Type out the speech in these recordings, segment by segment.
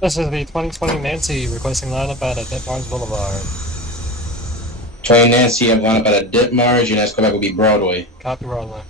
This is the 2020 Nancy requesting lineup at Ditmars Boulevard. 20 Nancy, I'm lineup at a Ditmars. Your next callback will be Broadway. Copy, Broadway.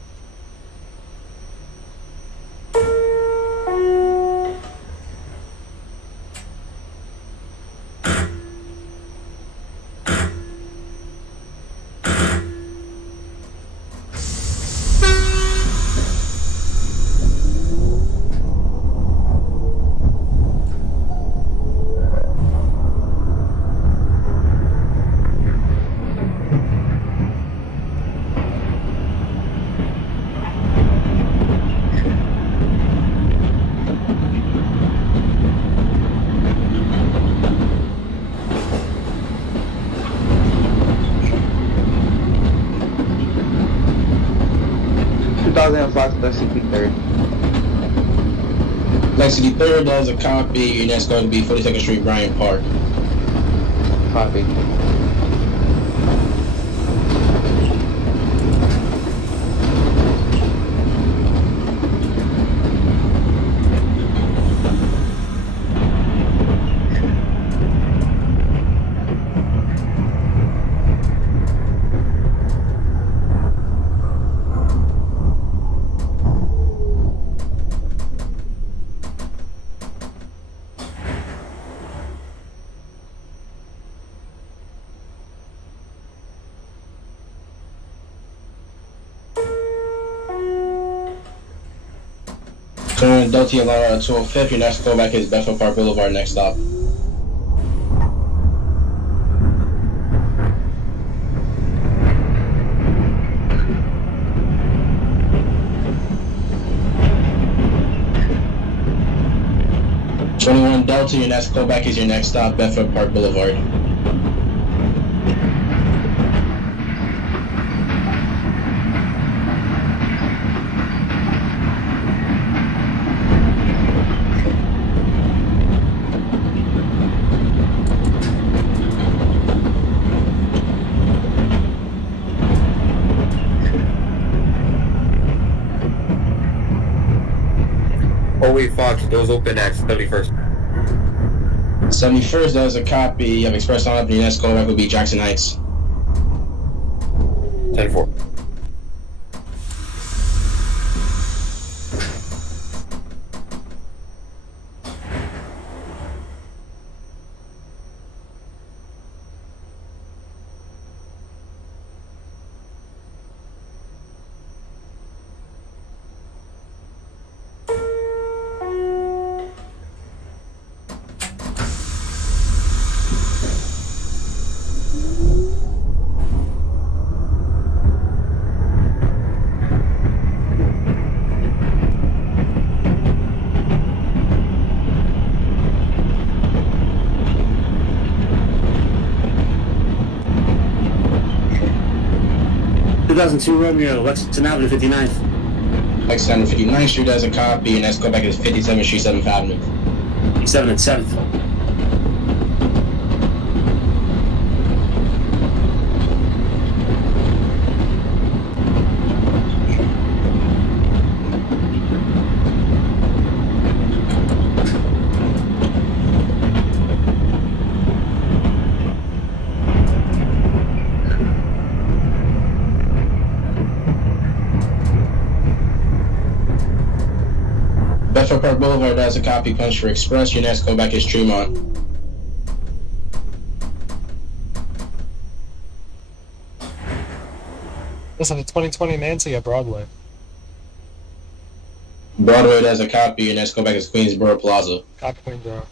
Lexington 3rd. Lexington 3rd, that is a copy. Your next going to be 42nd Street, Bryant Park. Copy. Turn Delta Lara at 205th. Your next callback is Bethel Park Boulevard, next stop. Delta, your next callback is your next stop, Bedford Park Boulevard. Oh wait, Fox, those open at 71st. 71st, that is a copy. You have express on up, and your next callback will be Jackson Heights. 10-4. Romeo, Lexington Avenue, 59th. Lexington 59th Street has a copy, and next callback is 57th Street, 7th Avenue. 7 and 7th. Bedford Park Boulevard has a copy, punch for express. Your next callback is Tremont. Listen to 2020 Nancy at Broadway. Broadway has a copy. Your next callback is Queensboro Plaza. Copy, Queensboro.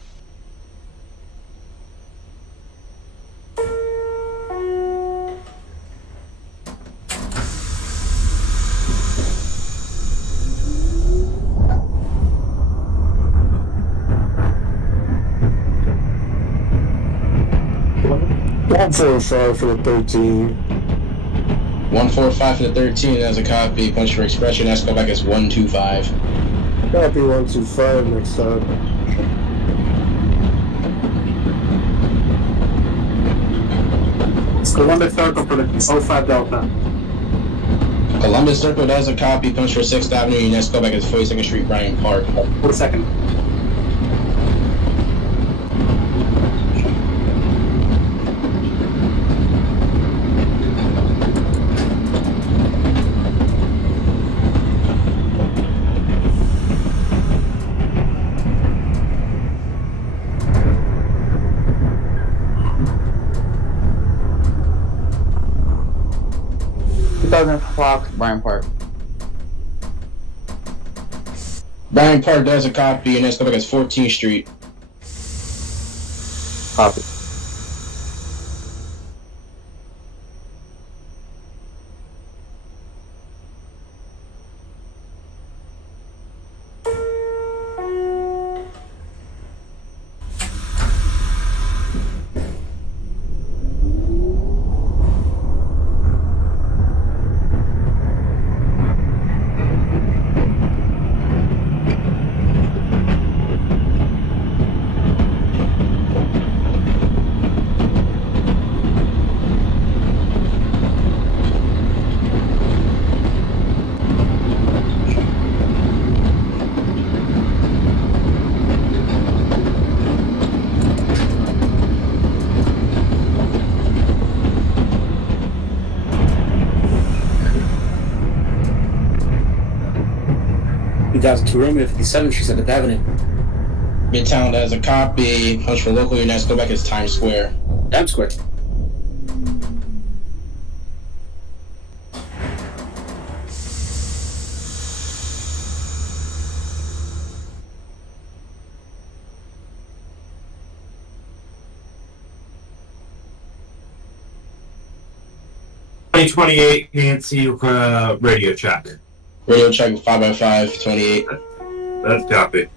$145 for the 13. 145 for the 13 has a copy, punch for express. Your next callback is 125. Copy 125 next time. It's Columbus Circle for the 05 Delta. Columbus Circle has a copy, punch for 6th Avenue. Your next callback is 42nd Street, Bryant Park. 42nd. Bryant Park. Bryant Park does a copy, and next callback is 14th Street. Copy. To Romeo 57, she said at Avenue. Midtown does a copy. Punch for local. Your next callback is Times Square. Times Square. $2028 Nancy radio check. Radio check 5x5, 28. That's copy.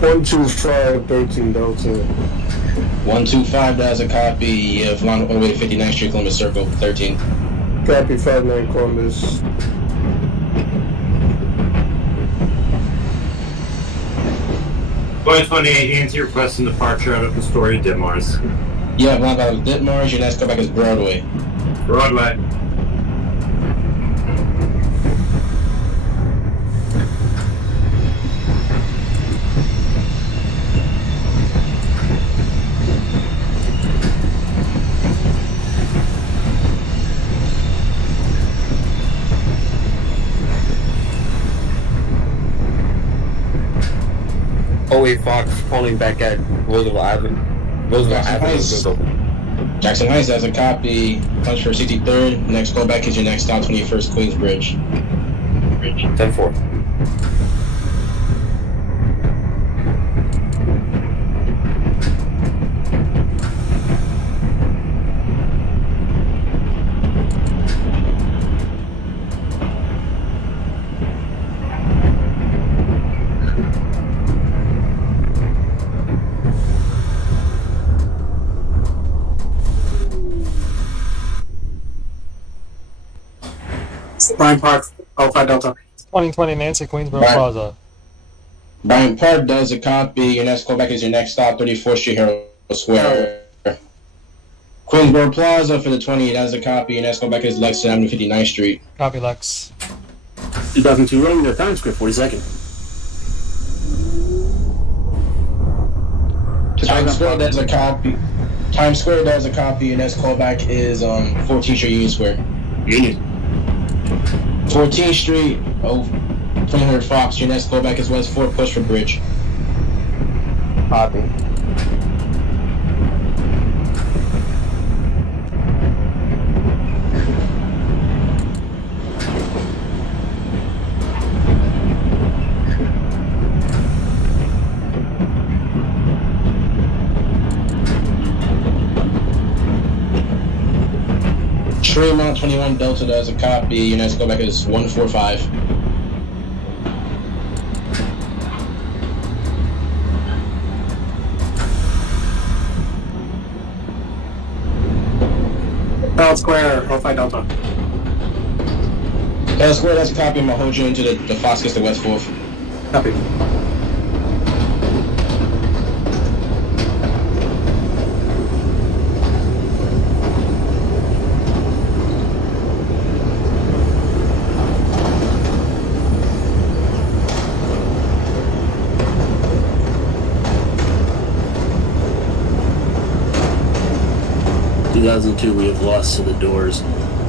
One, 2, 5, 13 Delta. 125 does a copy of line all the way to 59th Street, Columbus Circle, 13. Copy 59 Columbus. Going 28 Nancy requesting departure out of Astoria Ditmars. You have line out of Ditmars. Your next callback is Broadway. Broadway. Fox calling back at Roosevelt Avenue. Roosevelt Avenue is open. Jackson Heights has a copy. Punch for 63rd. Next callback is your next stop, 21st Queensbridge. 10-4. Bryant Park, 05 Delta. 2020 Nancy, Queensboro Bryant. Plaza. Bryant Park does a copy. Your next callback is your next stop, 34th Street, Herald Square. Queensboro Plaza for the 20 does a copy. Your next callback is Lexington Avenue, 59th Street. Copy, Lex. 2002 Romeo, Times Square, 42nd. Times Square does a copy. Times Square does a copy. Your next callback is 14th Street, Union Square. Union. 14th Street, 300 Fox. Your next callback is West 4, push for Bridge. Copy. Tremont 21 Delta does a copy. Your next callback is 145. Bell Square, 05 Delta. Bell Square does a copy. I'm gonna hold you into the Fox gets to West 4th. Copy. 2002, we have lost to the doors.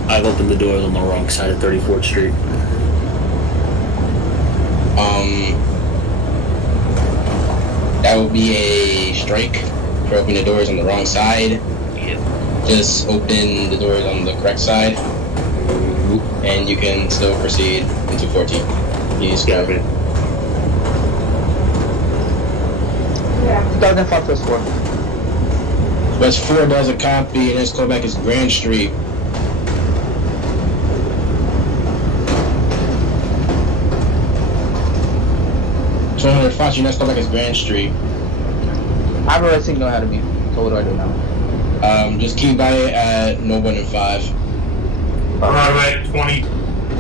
I've opened the doors on the wrong side of 34th Street. That would be a strike for opening the doors on the wrong side. Yep. Just open the doors on the correct side, and you can still proceed into 14. Please grab it. 2005 plus 4. West 4 does a copy, and let's go back as Grand Street. Fox, let's go back as Grand Street. I have a red signal ahead of me, so what do I do now? Just keep by it at no more than 5. Alright, 20.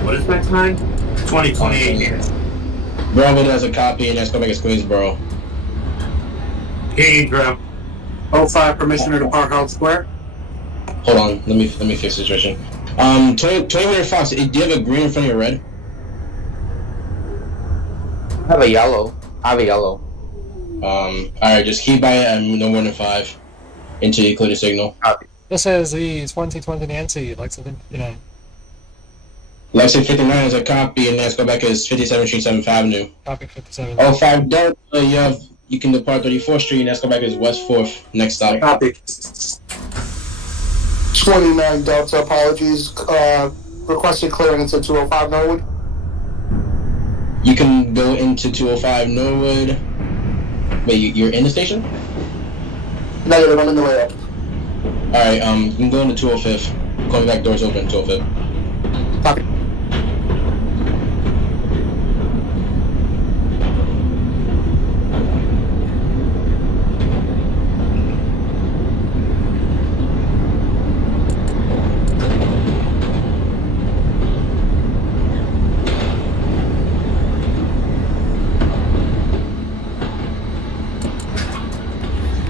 What is that time? 2028. Bravo does a copy, and let's go back as Queensboro. King grab. 05, permission to park out square. Hold on, let me fix the situation. 2000 Fox, do you have a green in front of your red? I have a yellow. Alright, just keep by it at no more than 5 until you clear the signal. This is the 2020 Nancy, Lexington, Lexington 59 is a copy, and let's go back as 57th Street, 7th Avenue. Copy 57. 05 Delta, you can depart 34th Street, and let's go back as West 4th, next stop. Copy. 29 Delta, apologies. Requested clearance at 205 Norwood. You can go into 205 Norwood. Wait, you're in the station? Negative, I'm in the way up. Alright, you can go into 205th. Going back doors open, 205th. Copy.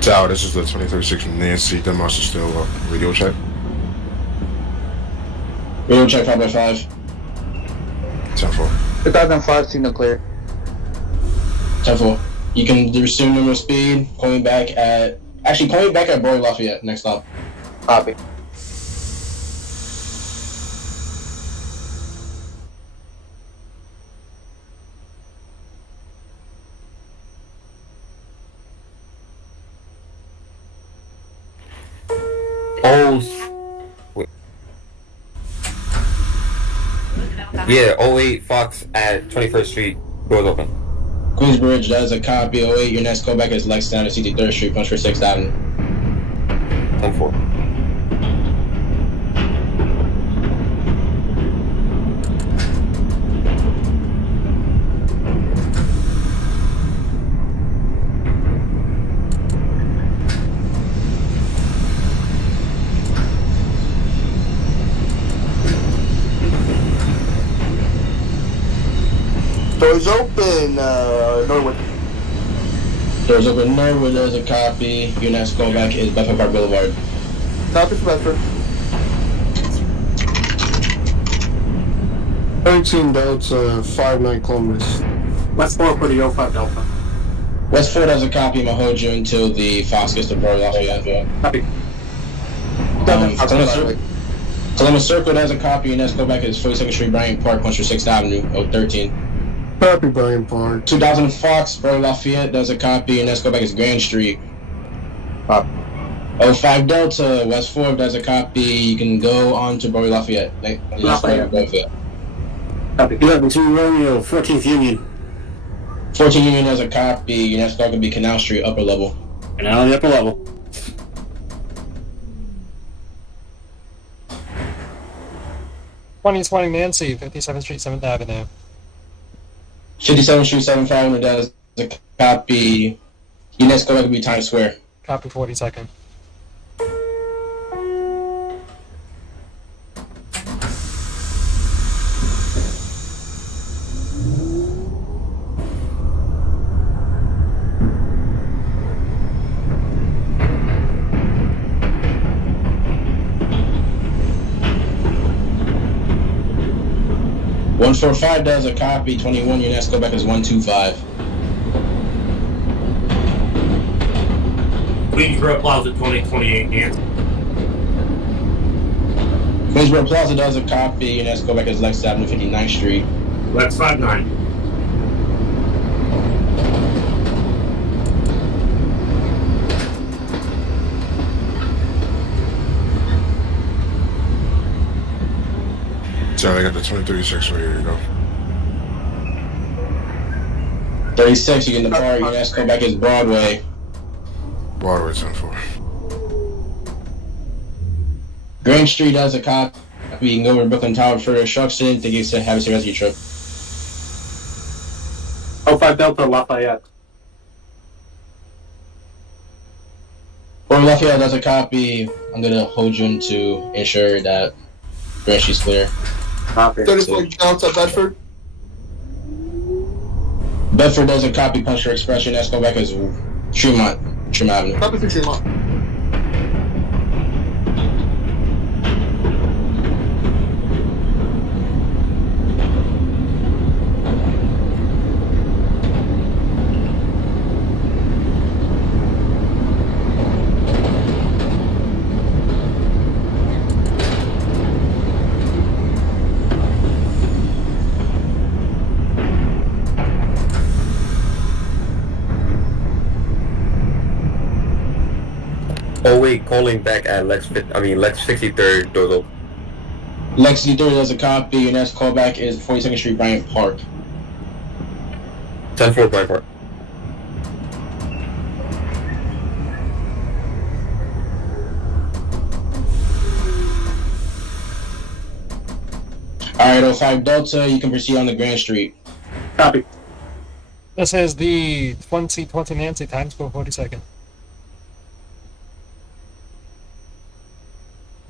Tower, this is the 2036 from Nancy. The monster still up. Radio check. Radio check 5x5. 10-4. 2005 signal clear. 10-4. You can resume normal speed, calling back at Broy Lafayette, next stop. Copy. Wait. Yeah, 08 Fox at 21st Street, doors open. Queensbridge does a copy 08. Your next callback is Lexington at 63rd Street, punch for 6th Avenue. 10-4. Doors open, Norwood. Doors open Norwood does a copy. Your next callback is Bedford Park Boulevard. Copy for Bedford. 13 Delta, 59 Columbus. West 4 for the 05 Delta. West 4 does a copy. I'm gonna hold you until the Fox gets to Broy Lafayette. Copy. Columbus Circle does a copy. Your next callback is 42nd Street, Bryant Park, punch for 6th Avenue, 013. Copy, Brian Park. 2000 Fox, Broy Lafayette does a copy, and let's go back as Grand Street. 05 Delta, West 4 does a copy. You can go on to Broy Lafayette. Lafayette. Copy. 11-2 Romeo, 14th Union. 14 Union does a copy. Your next call can be Canal Street, upper level. And now on the upper level. Twenty Nancy, 57th Street, 7th Avenue. 57th Street, 7th Avenue does a copy. Your next call can be Times Square. Copy 42nd. One 145 does a copy. 21. Your next callback is 125. Queensboro Plaza 2028 Nancy. Queensboro Plaza does a copy, and let's go back as Lex Avenue, 59th Street. Lex 59. So I got the 2036 right here, you go. 36, you get in the bar, let's go back as Broadway. Broadway 10-4. Grand Street does a copy. You can go over to Brooklyn Tower for instruction. Thank you, sir. Have a safe rest of your trip. 05 Delta Lafayette. For Lafayette does a copy. I'm gonna hold you in to ensure that Grand Street's clear. Copy. 34 Delta Bedford. Bedford does a copy. Punch for expression. Let's go back as Tremont Avenue. Copy for Tremont. Oh wait, calling back at Lex 63rd, doors open. Lex 63 does a copy. Your next callback is 42nd Street, Bryant Park. 10-4 Bryant Park. Alright, 05 Delta, you can proceed on the Grand Street. Copy. This is the 2020 Nancy times for 42nd.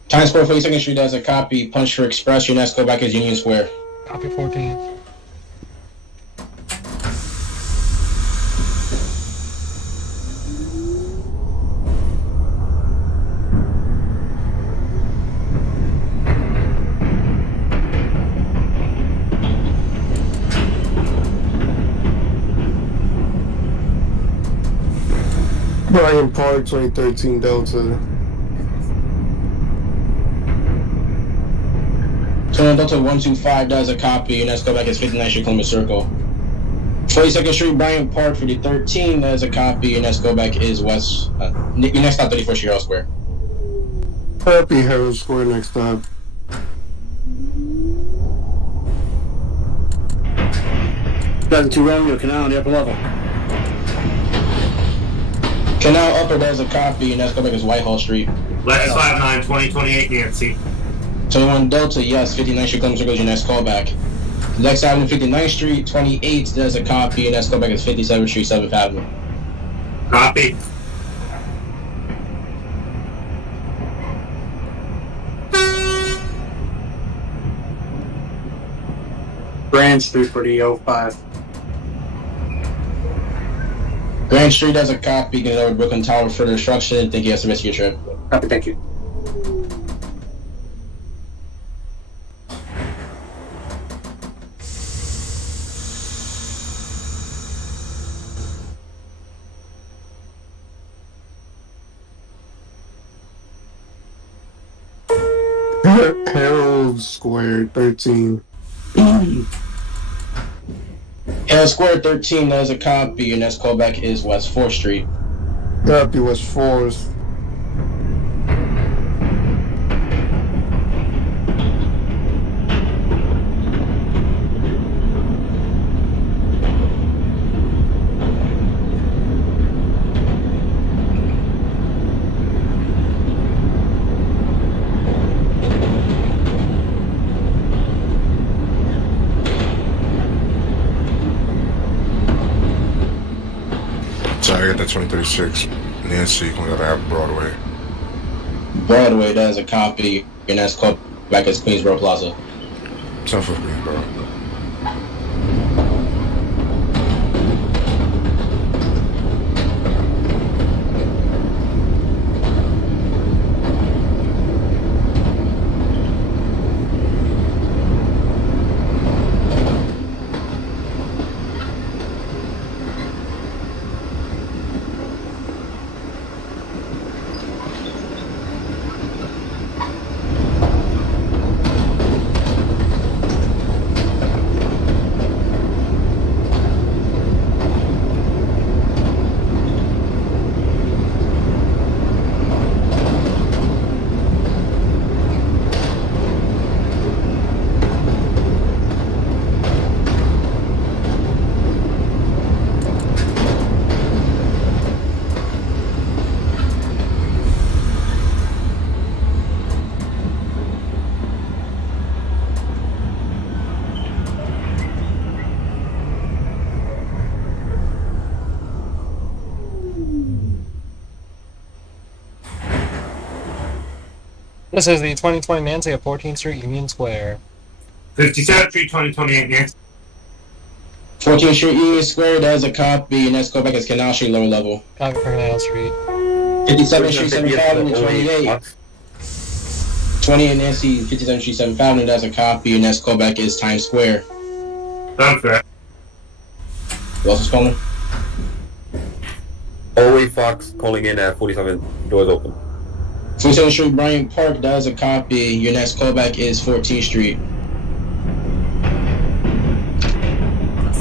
Times Square, 42nd Street does a copy. Punch for express. Your next callback is Union Square. Copy 14. Brian Park, 2013 Delta. 21 Delta 125 does a copy. Your next callback is 59th Street, Columbus Circle. 42nd Street, Bryant Park, 3013 does a copy. Your next callback is West. Your next stop, 34th Street, Herald Square. Copy Herald Square next stop. To Romeo, Canal on the upper level. Canal Upper does a copy. Your next callback is Whitehall Street. Lex 59, 2028 Nancy. 21 Delta, yes, 59th Street, Columbus Circle is your next callback. Lex Avenue, 59th Street, 28 does a copy. Your next callback is 57th Street, 7th Avenue. Copy. Grand Street for the 05. Grand Street does a copy. Get over to Brooklyn Tower for the instruction. Thank you. Have the rest of your trip. Copy, thank you. Herald Square, 13. Herald Square 13 does a copy. Your next callback is West 4th Street. Copy West 4th. So I got that 2036 Nancy going to have Broadway. Broadway does a copy. Your next callback is Queensboro Plaza. 10-4 Queensboro. This is the 2020 Nancy at 14th Street, Union Square. 57th Street, 2028 Nancy. 14th Street, Union Square, that is a copy. Your next callback is Canal Street, lower level. Copy for Canal Street. 57th Street, 7th Avenue, 28. 28 Nancy, 57th Street, 7th Avenue, that's a copy. Your next callback is Times Square. Sounds fair. Who else is calling? 08 Fox calling in at 47, doors open. 47th Street, Bryant Park, that is a copy. Your next callback is 14th Street.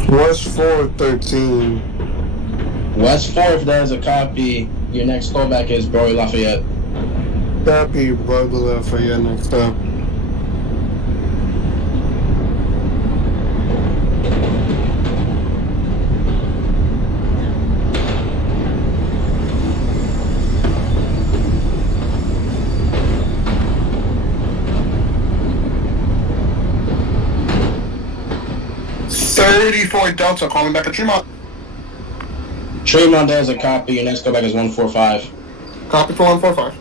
West 413. West 4th, that is a copy. Your next callback is Broadway Lafayette. Copy, Broadway Lafayette next up. Delta, calling back at Tremont. Tremont, that is a copy. Your next callback is 145. Copy for 145.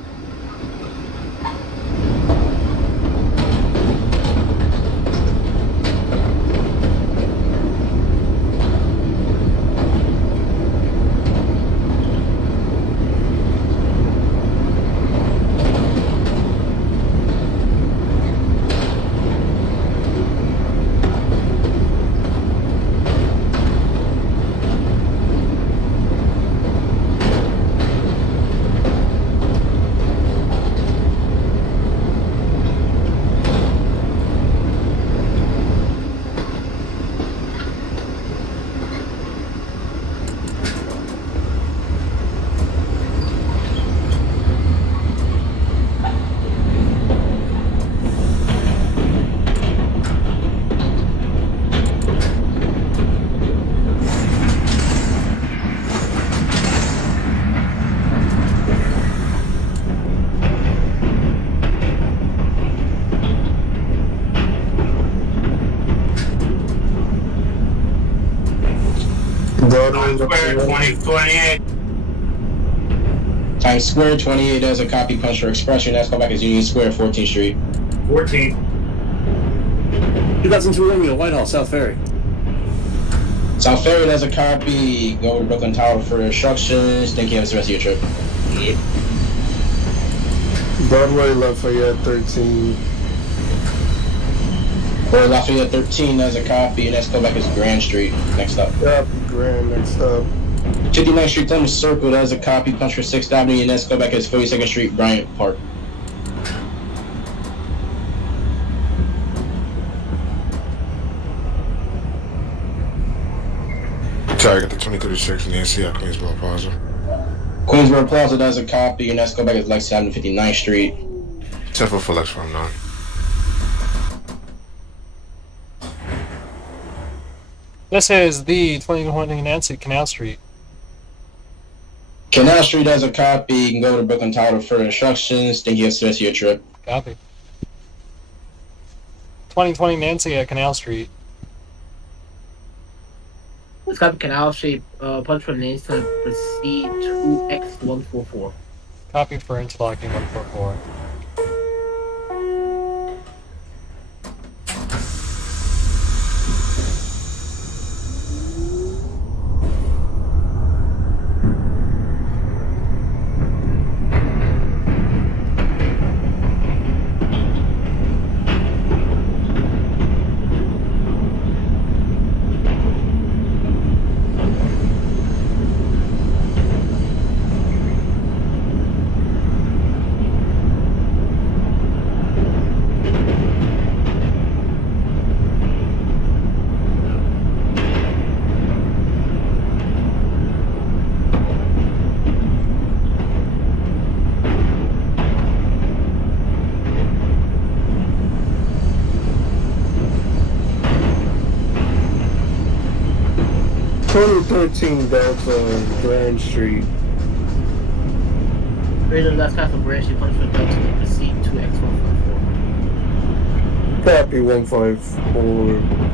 Times Square, 2028. Times Square, 28, that is a copy. Punch for Express. Your next callback is Union Square, 14th Street. 14. 2002 Romeo, Whitehall, South Ferry. South Ferry, that's a copy. Go to Brooklyn Tower for instructions. Thank you. Have the rest of your trip. Broadway Lafayette 13. Or Lafayette 13, that's a copy. Your next callback is Grand Street. Next up. Copy, Grand next up. 59th Street, Columbus Circle, that's a copy. Punch for 6th Avenue. Your next callback is 42nd Street, Bryant Park. Target the 2036 Nancy at Queensboro Plaza. Queensboro Plaza, that's a copy. Your next callback is Lexington Avenue, 59th Street. 10 for Lex from 9. This is the 2020 Nancy, Canal Street. Canal Street has a copy. You can go to Brooklyn Tower for instructions. Thank you. Have the rest of your trip. Copy. 2020 Nancy at Canal Street. It's got the Canal Street, punch for Nancy to proceed to X144. Copy for interlocking 144. Total 13 Delta, Grand Street. Radar last pass of Grand Street, punch for Delta to proceed to X144. Copy 154.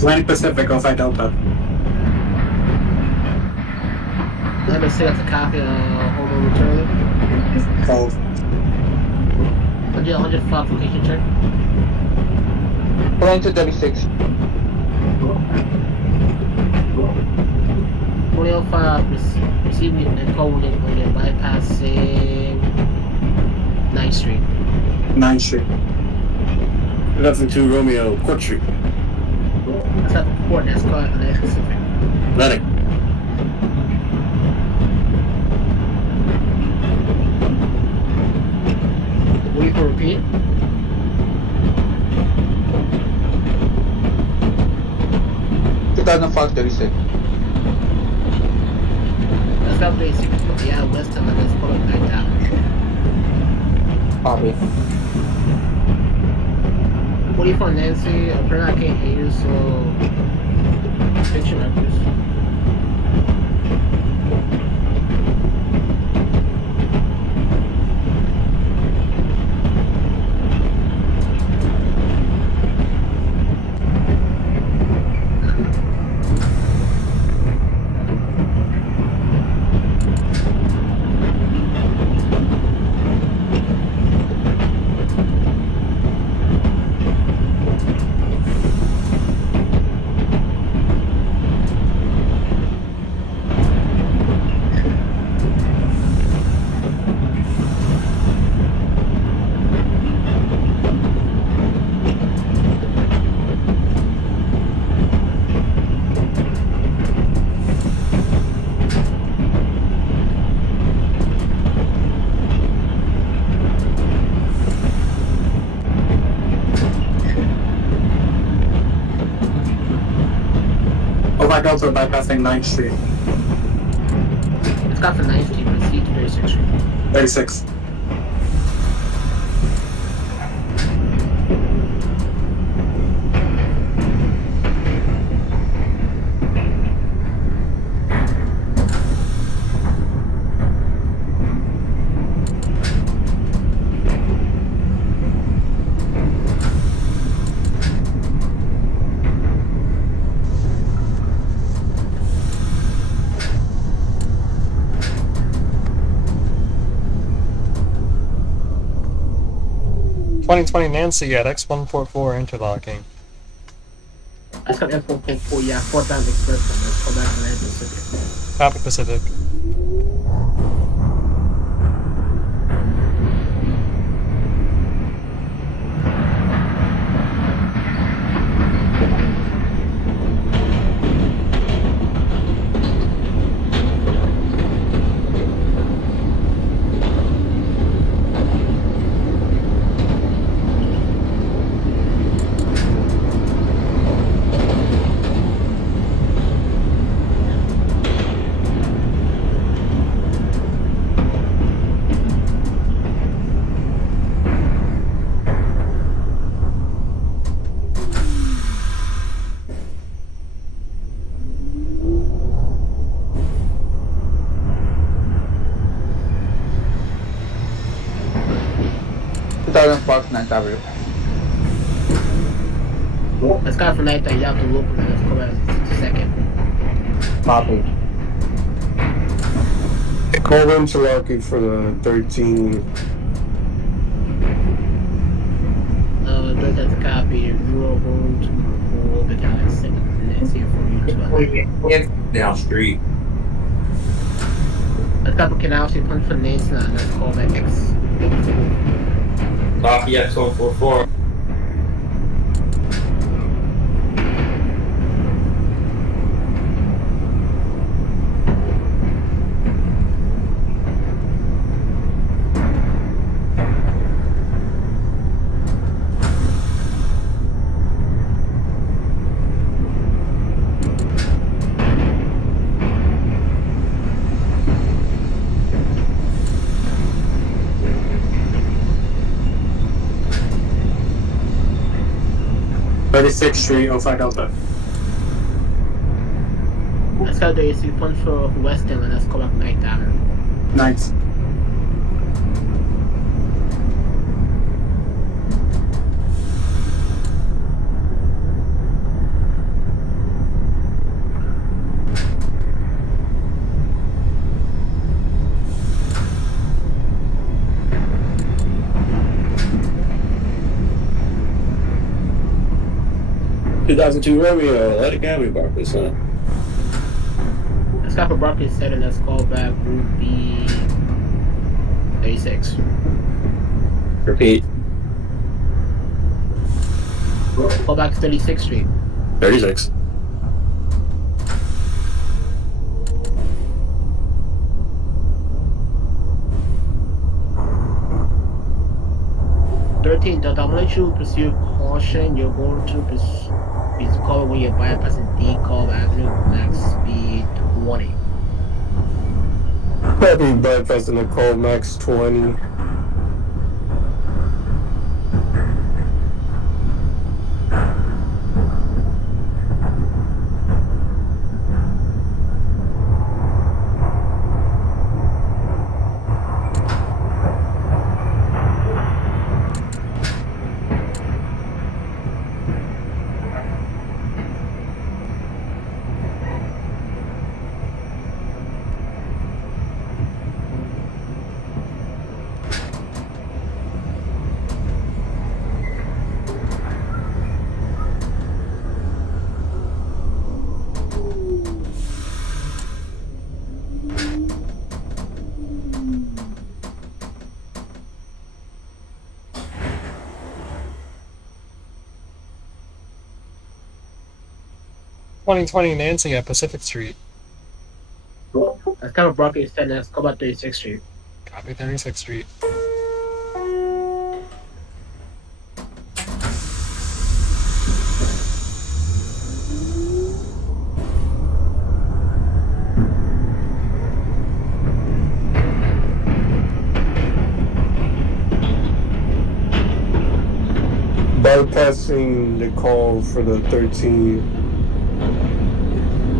Atlantic Pacific, 05 Delta. Let me see that's a copy of home over Charlie. Hold. 105 location check. Flying to 36. 2005 receiving and coding when they're bypassing 9th Street. 9th Street. 112 Romeo, Court Street. That's not the port, that's called Atlantic Pacific. Atlantic. Will you repeat? Let's go basic. Yeah, west and let's pull it back down. Copy. 44 Nancy, apparently I can't hear you, so fix your numbers. Delta bypassing 9th Street. It's got the 9th Street, but see to 36th Street. 36. Nancy at X144 interlocking. That's got F1.4, yeah, 4,000 express, and let's go back to Atlantic Pacific. Copy Pacific. Let's go from night that you have to look and let's go back 60 seconds. Copy. Call them to Lucky for the 13. That's a copy. You are going to roll the guy second Nancy for you as well. Down street. Let's go for Canal Street, punch for Nancy, and let's call that X. Copy X144. Sixth Street, 05 Delta. Let's go to AC punch for Western and let's call up Night Tower. 9th. 2002 Romeo, let it go, Barkley, son. Let's go for Barkley 7. Let's call back Route B 36. Repeat. Call back 36th Street. 36. The dominant you pursue caution. You're going to be covered when you're bypassing DeKalb Avenue, max speed 20. Copy bypassing the call max 20. Nancy at Pacific Street. Let's go for Barkley 7. Let's call back 36th Street. Copy 36th Street. Bypassing the call for the 13.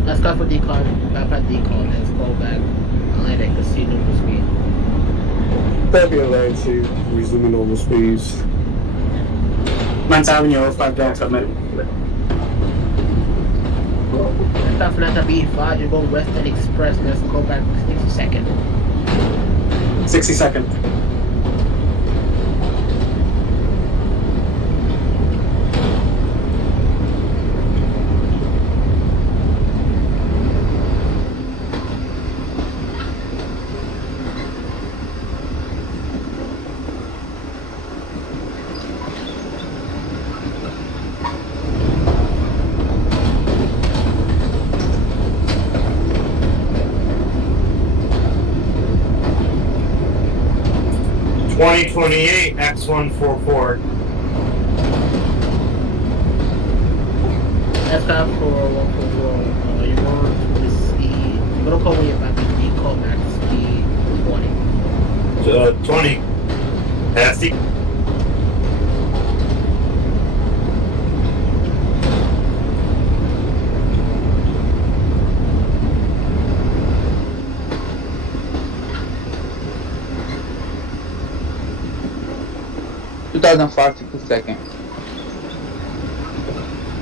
Let's go for DeKalb. Bypass DeKalb. Let's call back Atlantic Casino for speed. Copy Atlantic, resuming normal speeds. 9th Avenue, 05 Delta, mid. Let's go for Nata B5. You're going Western Express. Let's go back 60 seconds. 60 seconds. $2028 X144. Let's go for 144. You're going to speed. You're going to call when you're back to DeKalb max speed 20. 20. Nasty.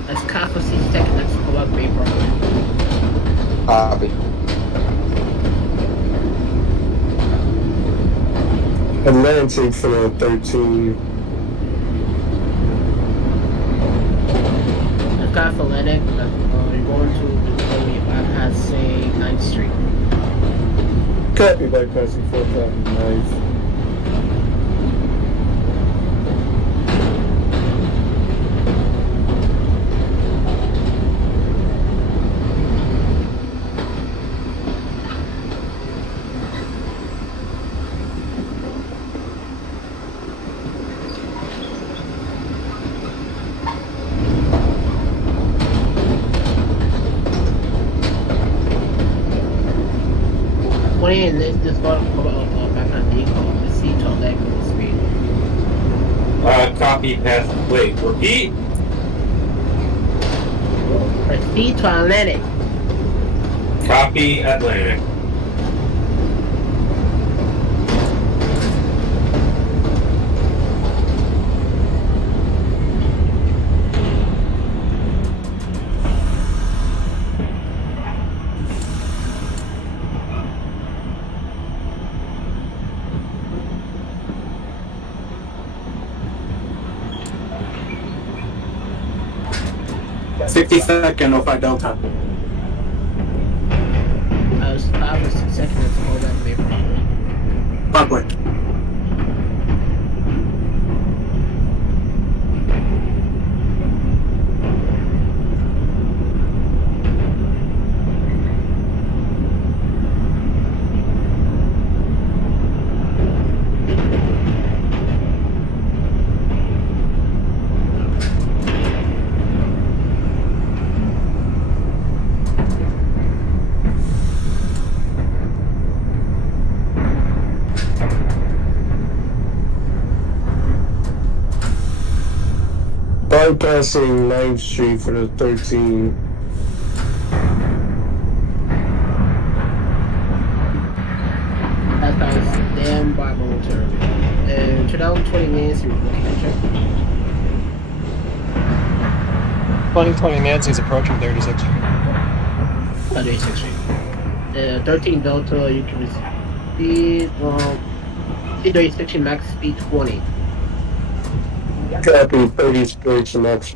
Let's cut for 6 seconds. Let's call back Bay Parkway. Copy. Atlantic for the 13. Let's go for Atlantic. You're going to when you're bypassing 9th Street. Copy bypassing 4th Avenue, 9th. And let's just go back on DeKalb. Let's see to Atlantic with speed. Copy pass. Wait, repeat? Proceed to Atlantic. Copy Atlantic. 52nd, 05 Delta. I was 5 or 6 seconds. Let's call back Bay Parkway. Parkway. Bypassing 9th Street for the 13. That guy's damn by momentarily. 2020 Nancy, okay, 2020 Nancy's approaching 36th Street. 36th Street. 13 Delta, you can speed, C36 max speed 20. Copy 36 next.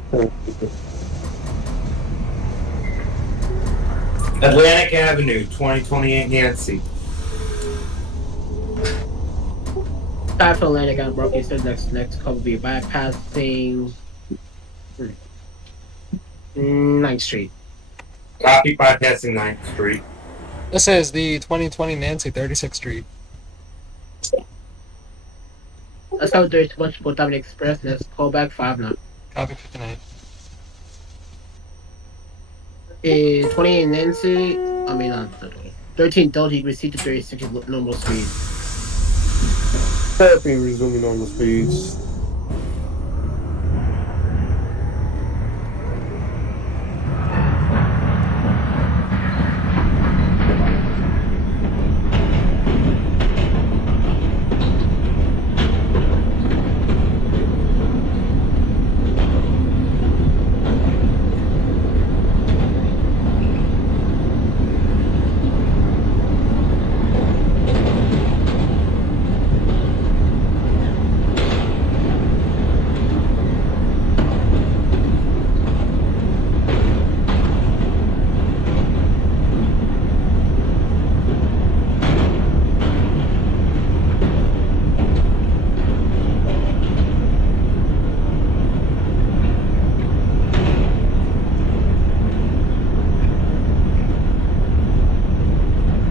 Atlantic Avenue, 2028 Nancy. Time for Atlantic and Broken said next couple be bypassing 9th Street. Copy, bypassing 9th Street. This is the 2020 Nancy 36th Street. Let's go 31 Botanic Express. Let's call back 5 now. Copy 59. 28 Nancy. I mean, not 13 Delta. You receive the 36 normal speed. Copy, resuming normal speeds.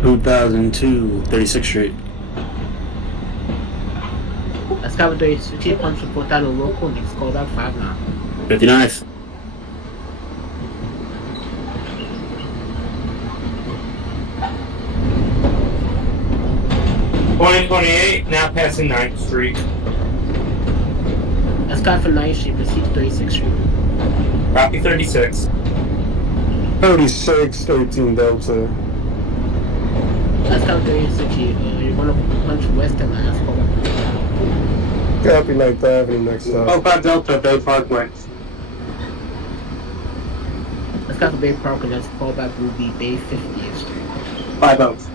(2002) 36th Street. Let's cover 36 punch for Botanic local. Let's call back 5 now. 59th. Now passing 9th Street. Let's go for 9th Street. Proceed to 36th Street. Copy 36. 36, 13 Delta. Let's go 36. You're gonna punch west and last call back. Copy 9th Avenue next up. 05 Delta, Bay Parkway. Let's go for Bay Park and let's call back will be Bay 50th Street. 50.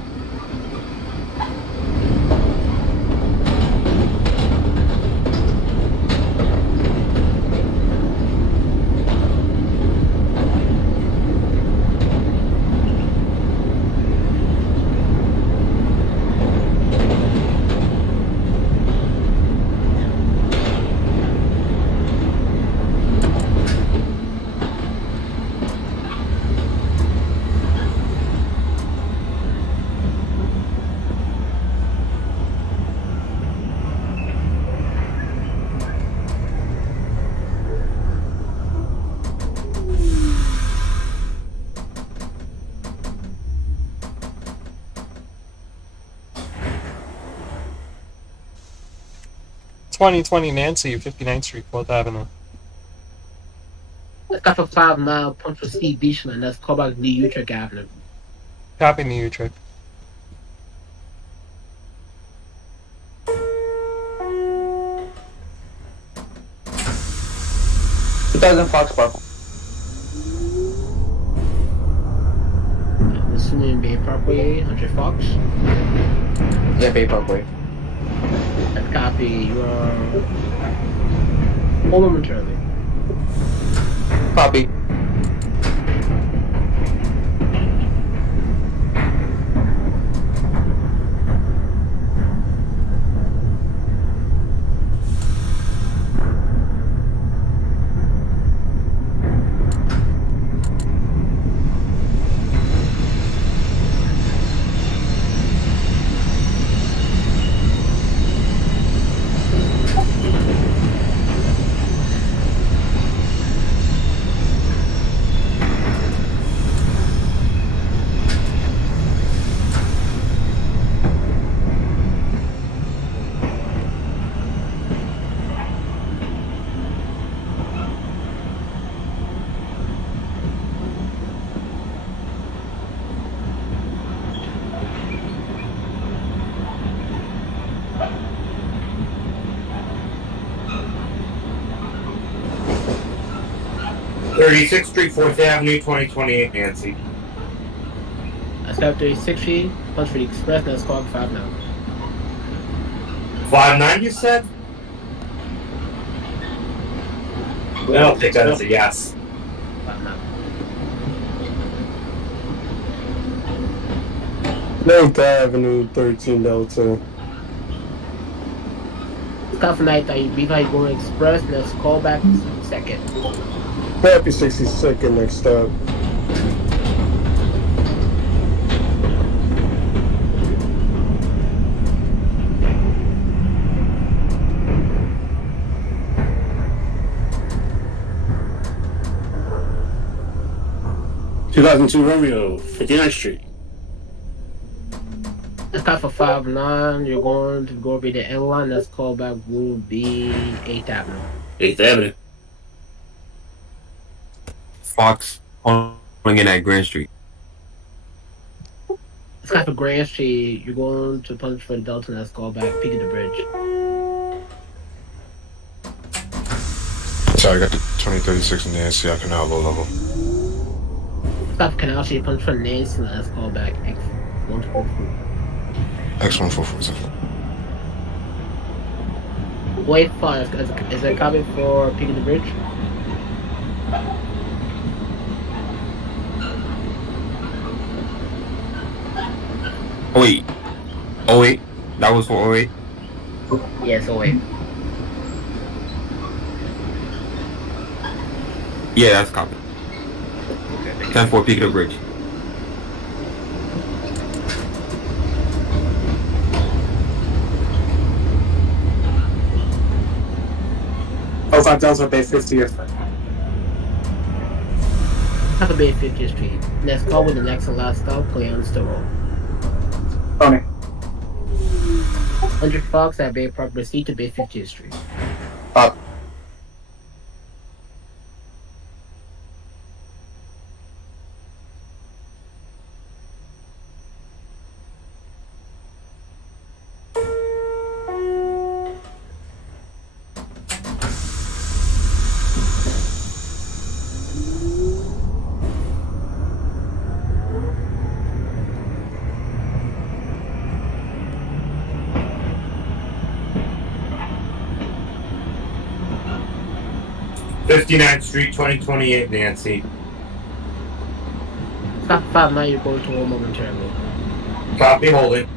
(2020 Nancy 59th Street 4th Avenue. Let's go for 5 now. Punch for Steve Beachman. Let's call back New Utrecht Avenue. Copy New Utrecht. Fox Park. Assuming Bay Parkway, 100 Fox. Yeah, Bay Parkway. Let's copy your. Hold momentarily. Copy. 36th Street, 4th Avenue, 2028 Nancy. Let's go 36th Street, punch for the express, let's call 5 now. 5-9, you said? I'll take that as a yes. 5 now. 9th Avenue, 13 Delta. Stop for night, before you go express, let's call back second. Happy 62nd next stop. Romeo, 59th Street. Let's call for 5-9, you're going to go over the N line, let's call back will be 8th Avenue. 8th Avenue. Fox pulling in at Grand Street. Let's call for Grand Street, you're going to punch for the Delta, let's call back peak of the bridge. Sorry, I got the 2036 in Nancy. I can now low level. Stop Canal Street, punch for Nancy, let's call back X144. X1447. Wait for is it coming for peak of the bridge? Oh wait. Oh wait. That was for 08. Yes, oh wait. Yeah, that's copy. 10-4 peak of the bridge. Oh, 5 Delta, Bay 50th. Have a Bay 50th Street. Let's go with the next and last stop, play on the road. Coney. 100 Fox at Bay Park, proceed to Bay 50th Street. Up. '59th Street, 2028 Nancy. Stop 5-9, you're going to home momentarily. Copy, holding.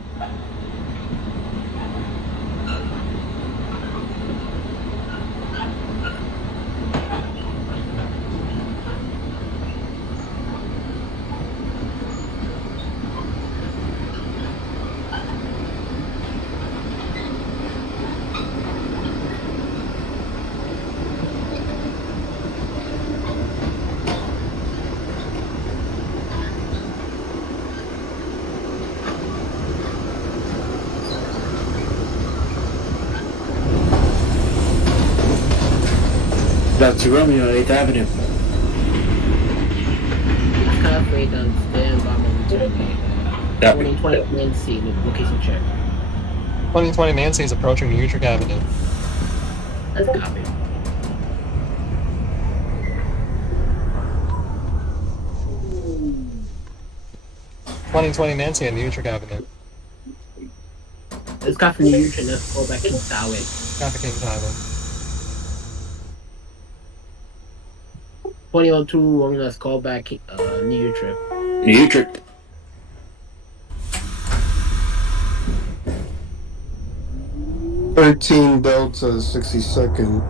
That's Romeo, 8th Avenue. Halfway down, stand by momentarily. Yeah. 2020 Nancy, location check. 2020 Nancy is approaching New Utrecht Avenue. Let's copy. Nancy at New Utrecht Avenue. Let's copy New Utrecht, let's go back to Highway. Copy Kings Highway. 2002, let's call back New Utrecht. New Utrecht. Delta, 62nd.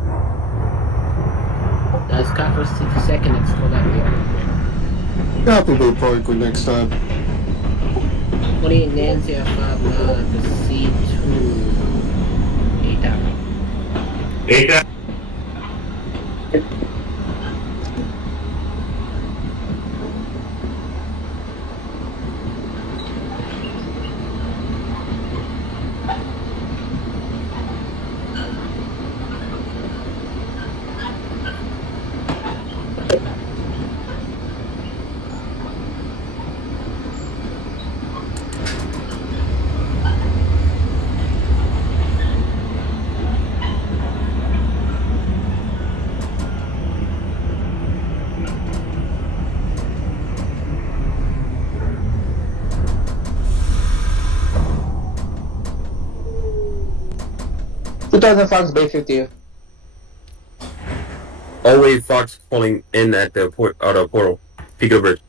Let's copy 62nd, let's call back New Copy Bay Park with next stop. 28 Nancy at 5-9, proceed to 8th Avenue. 8th Avenue. 2000 Fox Bay 50th. 08 Fox pulling in at the portal. Peak of the bridge.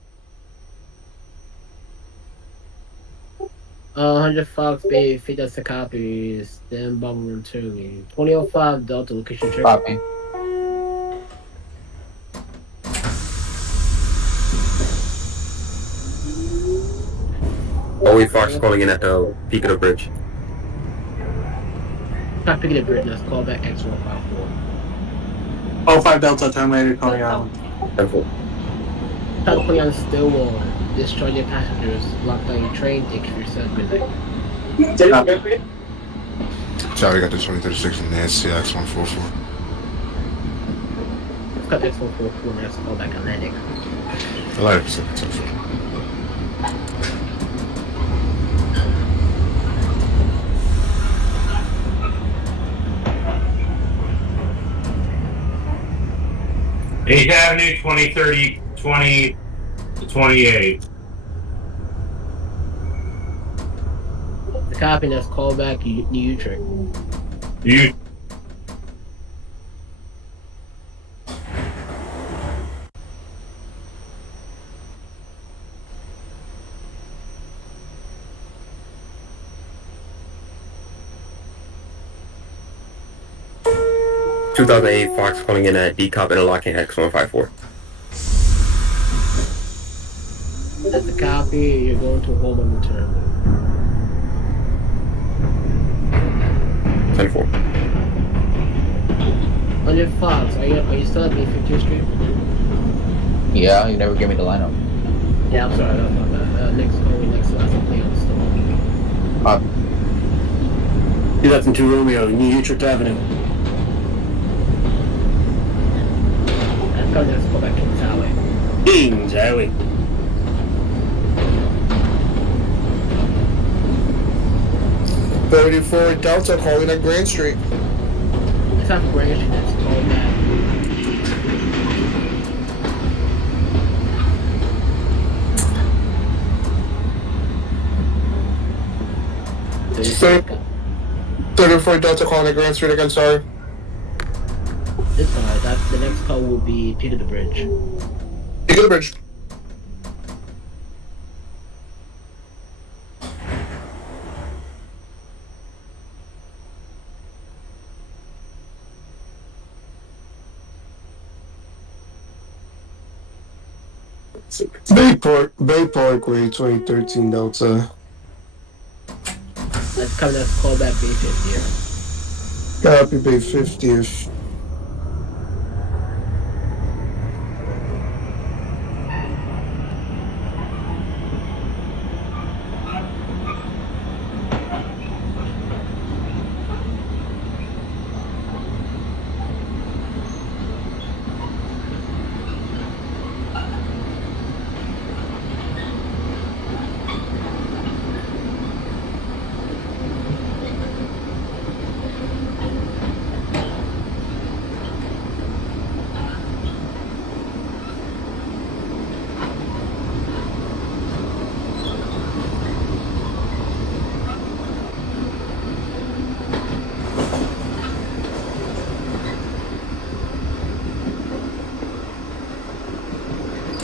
100 Fox Bay, 50 that's the copy. Stand by returning. 2005 Delta location check. Copy. OE Fox calling in at the peak of the bridge. Copy the bridge. Let's call back X154. 05 Delta terminated Coney Island. 10-4. Top Coney Island Stillwater. Discharge your passengers. Lock down your train. Take your set. Good night. Charlie got the 2036 from Nancy X144. Let's cut X144. Let's call back Atlantic. 11%. 10-4. Eighth Avenue, 2030, 20 to 28. The copy. Let's call back New Utrecht. You. $2,008 Fox calling in at decop interlocking X154. That's the copy. You're going to hold on the terminal. 10-4. 100 Fox. Are you still at B50th Street? Yeah, you never gave me the lineup. Yeah, I'm sorry. That's my bad. Next last play on the store. 2002 Romeo, New Utrecht Avenue. Let's go back Kings Highway. Kings Highway. $34 Delta calling at Grand Street. It's not for Grand Street. That's called back. Thir- 34 Delta calling at Grand Street again, sorry. It's alright. That's the next call will be Peak of the Bridge. Peak of the bridge. Bay Parkway, 2013 Delta. Let's come. Let's call back Bay 50th. Copy, Bay 50th.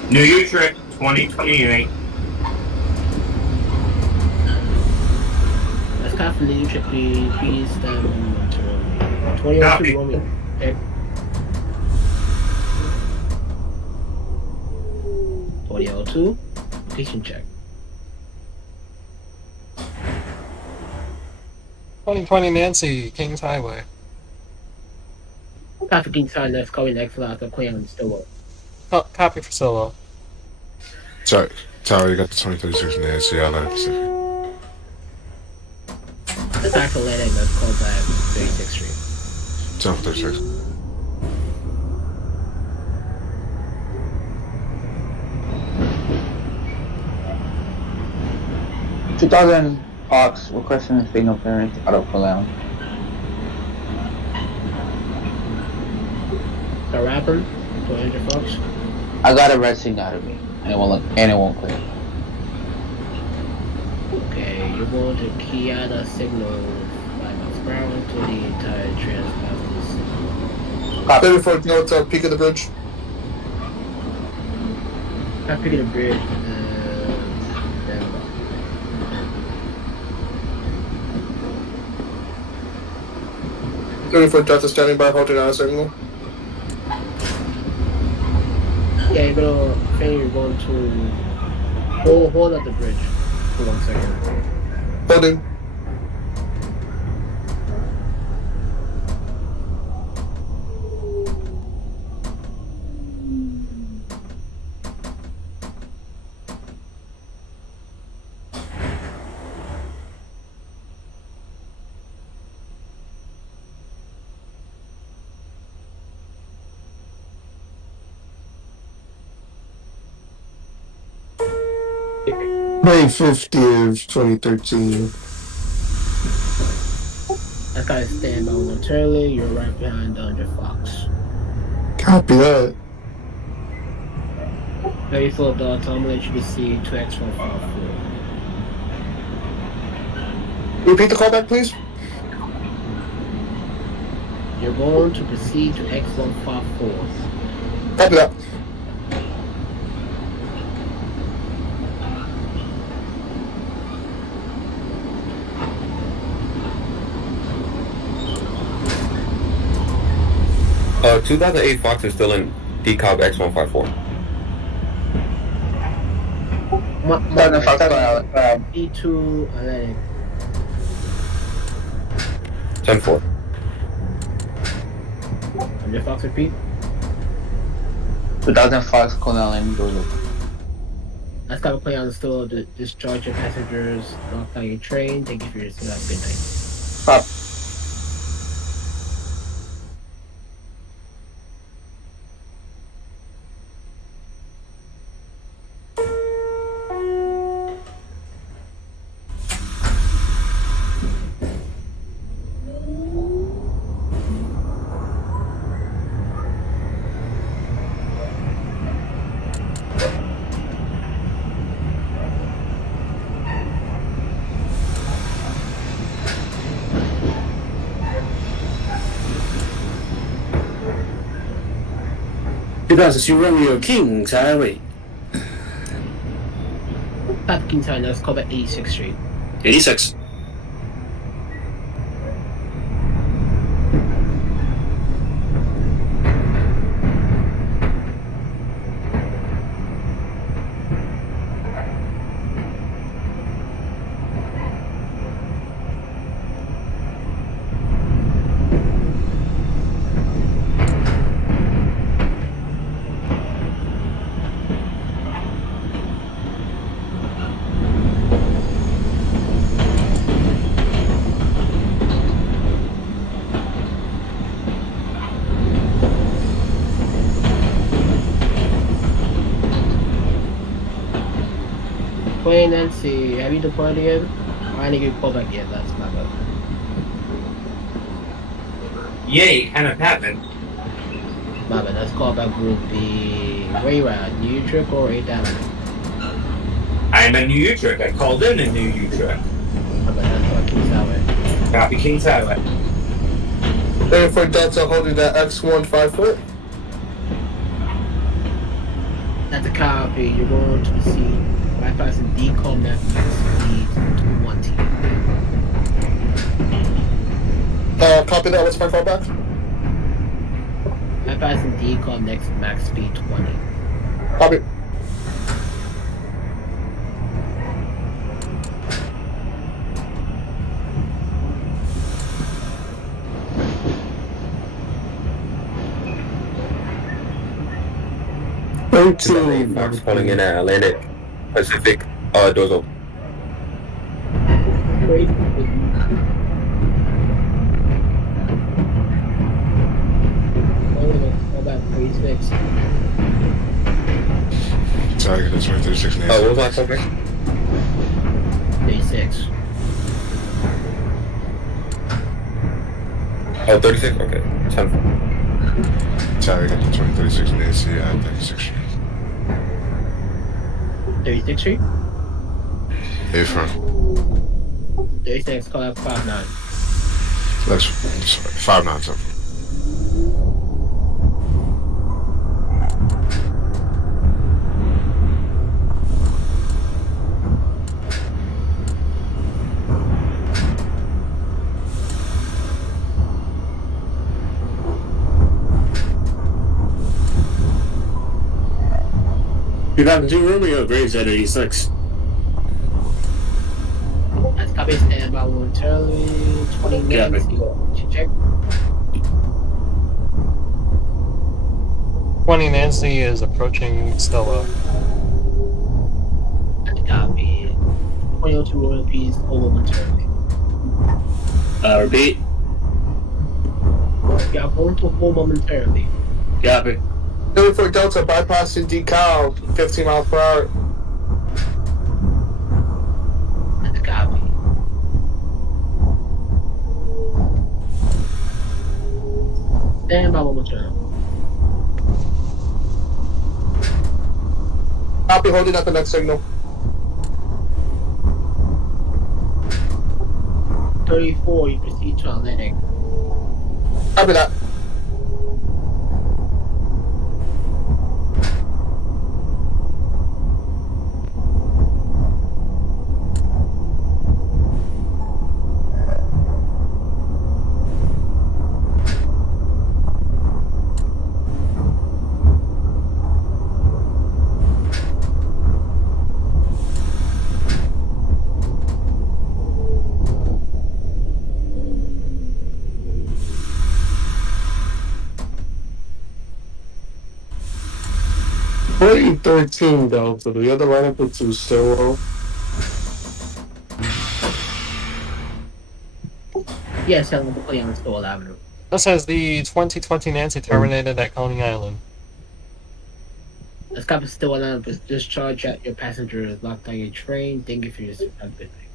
New Utrecht, 2028. Let's call from New Utrecht. Please stand to 2002 Romeo. Okay. 2002. Location check. 2020 Nancy, Kings Highway. Copy Kings Highway. Let's call in X last. I'm playing on Stillwater. Oh, copy for solo. Sorry, Tower, you got the 2036 from Nancy, 11%. Let's back to Atlantic. Let's call back 36th Street. 10-36. $2,000 Fox requesting signal clearance out of Palau. The rapper. 200 Fox. I got a red signal out of me, and it won't clear. Okay, you're going to key out a signal 5 miles Brown to the entire transponders. 34 Delta, peak of the bridge. I'm picking a bridge. Denver. Thirty-four Delta standing by, holding on a signal. Yeah, you're going to hold at the bridge for 1 second. Holding. May 50th, 2013. I gotta stand by momentarily. You're right behind Andre Fox. Copy that. 34 Delta, I'm gonna let you proceed to X154. Repeat the callback, please. You're going to proceed to X154. Copy that. Uh, 2008 Fox is still in decob X154. Southern Fox Cone Island. E2 Atlantic. 10-4. Andre Fox, repeat. 2000 Fox Cone Island, doors open. That's got to play on the store to discharge your passengers, lock down your train. Thank you for your good night. Pop.是Romeo King 才位 King Town, let's call that 86th Street. 86. Wayne, Nancy, have you deployed again? I need to call back yet, that's not good. Yay, haven't happened. My bad, let's call back group B. Where you at? New Utrecht or 8th Avenue? I'm in New Utrecht. I called in New Utrecht. My bad, that's called Kings Highway. Copy Kings Highway. 34 Delta, holding that X154. That's a copy. You're going to proceed. Bypassing decom that speed 20. Copy that. What's my callback? Bypassing decom next max speed 20. Copy. Fox pulling in at Atlantic Pacific. Doors open. Wait. Call back 36. Sorry, that's 2036 Oh, what was my callback? 36. Oh, 36? Okay. 10-4. Sorry, got the 2036 Nancy at 36 Street. 36th Street? Hey, front. 36, call out 59. That's sorry, 597. You got 2 Romeo Graves at 86. That's copy, stand by momentarily. 20 minutes. Check. 20 Nancy is approaching Stella. That's copy. 2002 Royal Peace, over momentarily. Repeat. Yeah, going to hold momentarily. Copy. 34 Delta bypassing decal, 15 miles per hour. That's copy. Stand by momentarily. Copy, holding at the next signal. 34, you proceed to Atlantic. Copy that. Pretty 13 Delta. The other lineup is to Stillwell. Yes, I'm going on Stowell Avenue. This says the 2020 Nancy terminated at Coney Island. Let's copy Stowell Avenue. Discharge at your passenger is locked on your train. Thank you for your service. Have a good night.